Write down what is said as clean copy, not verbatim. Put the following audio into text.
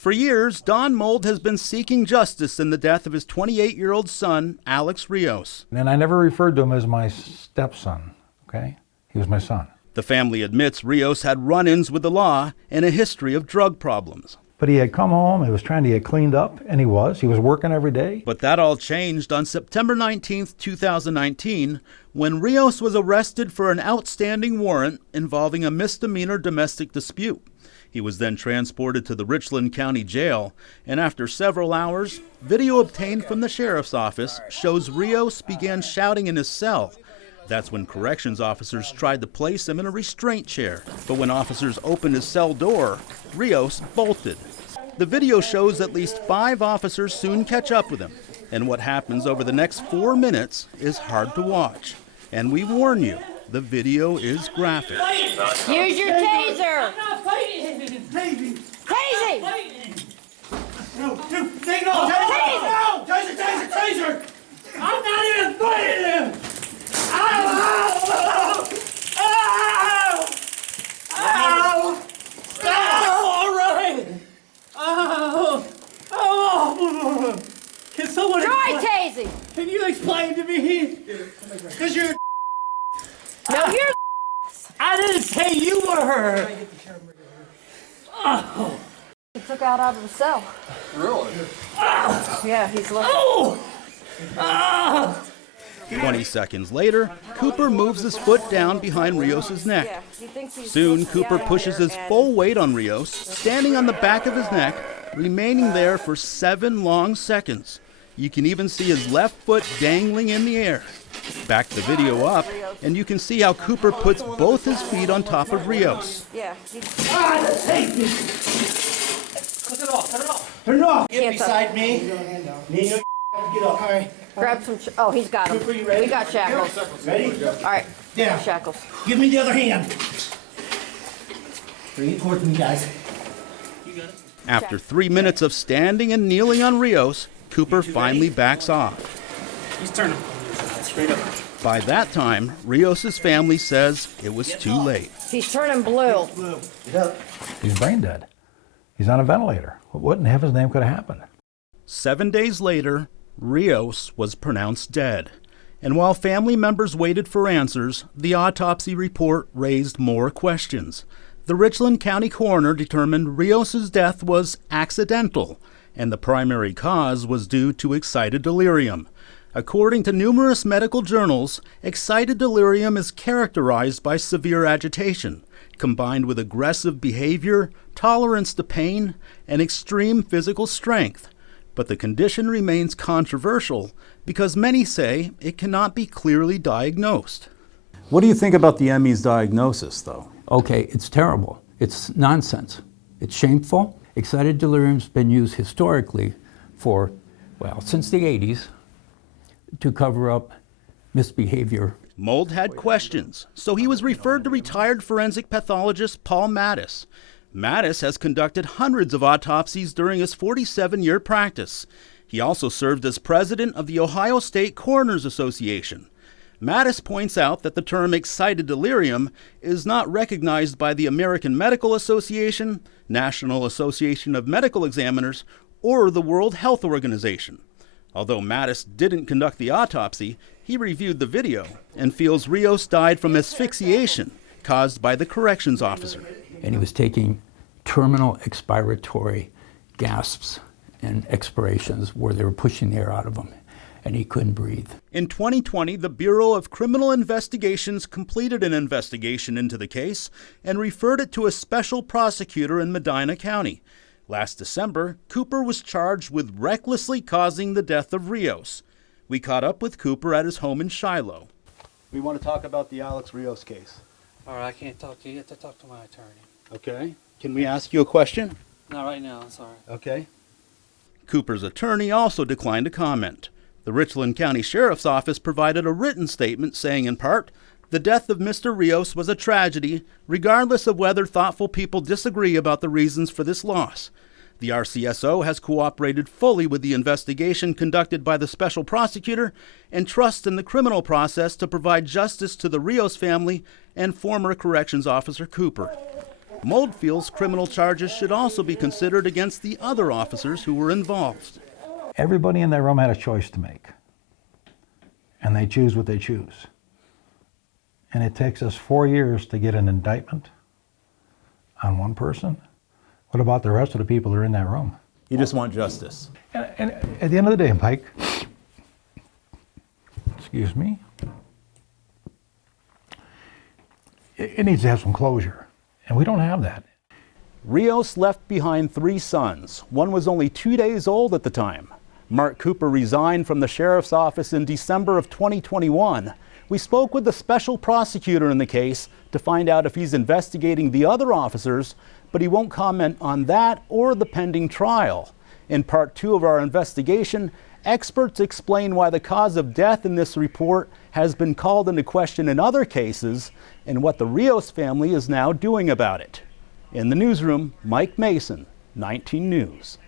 For years, Don Mold has been seeking justice in the death of his 28-year-old son, Alex Rios. And I never referred to him as my stepson, okay? He was my son. The family admits Rios had run-ins with the law and a history of drug problems. But he had come home, he was trying to get cleaned up, and he was working every day. But that all changed on September 19th, 2019, when Rios was arrested for an outstanding warrant involving a misdemeanor domestic dispute. He was then transported to the Richland County Jail, and after several hours, video obtained from the sheriff's office shows Rios began shouting in his cell. That's when corrections officers tried to place him in a restraint chair. But when officers opened his cell door, Rios bolted. The video shows at least 5 officers soon catch up with him, and what happens over the next 4 minutes is hard to watch. And we warn you, the video is graphic. Use your taser! I'm not fighting! Tasing! Tasing! No, dude, take it off! No! Taser, taser, taser! I'm not even fighting him! Ow! Ow! Ow! Ow! Ow! All right! Ow! Ow! Can someone Try tasing! Can you explain to me? Because you're No, you're I didn't say you were! Oh! He took out of his cell. Really? Yeah, he's looking. Oh! Oh! 20 seconds later, Cooper moves his foot down behind Rios' neck. Yeah, he thinks he's Soon, supposed to be Cooper out pushes there his and- full weight on Rios, standing on the back of his neck, remaining there for 7 long seconds. You can even see his left foot dangling in the air. Back the video up, and you can see how Cooper puts both his feet on top of Rios. Yeah. Ah, that's safety! Turn it off, turn it off! Turn it off! Get beside me. Need your get up. All right. Grab some. Oh, he's got them. Cooper, you ready? We got shackles. Ready? All right. Yeah. Shackles. Give me the other hand. Bring it towards me, guys. After 3 minutes of standing and kneeling on Rios, Cooper finally backs off. He's turning. Straight up. By that time, Rios' family says it was too late. He's turning blue. Get up. He's brain dead. He's on a ventilator. What in heaven's name could have happened? 7 days later, Rios was pronounced dead. And while family members waited for answers, the autopsy report raised more questions. The Richland County coroner determined Rios' death was accidental, and the primary cause was due to excited delirium. According to numerous medical journals, excited delirium is characterized by severe agitation, combined with aggressive behavior, tolerance to pain, and extreme physical strength. But the condition remains controversial because many say it cannot be clearly diagnosed. What do you think about the ME's diagnosis, though? Okay, it's terrible. It's nonsense. It's shameful. Excited delirium's been used historically for, well, since the 80s to cover up misbehavior. Mold had questions, so he was referred to retired forensic pathologist Paul Mattis. Mattis has conducted hundreds of autopsies during his 47-year practice. He also served as president of the Ohio State Coroners Association. Mattis points out that the term excited delirium is not recognized by the American Medical Association, National Association of Medical Examiners, or the World Health Organization. Although Mattis didn't conduct the autopsy, he reviewed the video and feels Rios died from asphyxiation caused by the corrections officer. And he was taking terminal expiratory gasps and expirations where they were pushing the air out of him, and he couldn't breathe. In 2020, the Bureau of Criminal Investigations completed an investigation into the case and referred it to a special prosecutor in Medina County. Last December, Cooper was charged with recklessly causing the death of Rios. We caught up with Cooper at his home in Shiloh. We want to talk about the Alex Rios case. All right, I can't talk to you. You have to talk to my attorney. Okay. Can we ask you a question? Not right now, I'm sorry. Okay. Cooper's attorney also declined to comment. The Richland County Sheriff's Office provided a written statement saying, in part, the death of Mr. Rios was a tragedy, regardless of whether thoughtful people disagree about the reasons for this loss. The RCSO has cooperated fully with the investigation conducted by the special prosecutor and trusts in the criminal process to provide justice to the Rios family and former corrections officer Cooper. Mold feels criminal charges should also be considered against the other officers who were involved. Everybody in that room had a choice to make, and they choose what they choose. And it takes us 4 years to get an indictment on one person. What about the rest of the people that are in that room? You just want justice. And at the end of the day, Mike, excuse me, it needs to have some closure, and we don't have that. Rios left behind 3 sons. One was only 2 days old at the time. Mark Cooper resigned from the sheriff's office in December of 2021. We spoke with the special prosecutor in the case to find out if he's investigating the other officers, but he won't comment on that or the pending trial. In part 2 of our investigation, experts explain why the cause of death in this report has been called into question in other cases and what the Rios family is now doing about it. In the newsroom, Mike Mason, 19 News.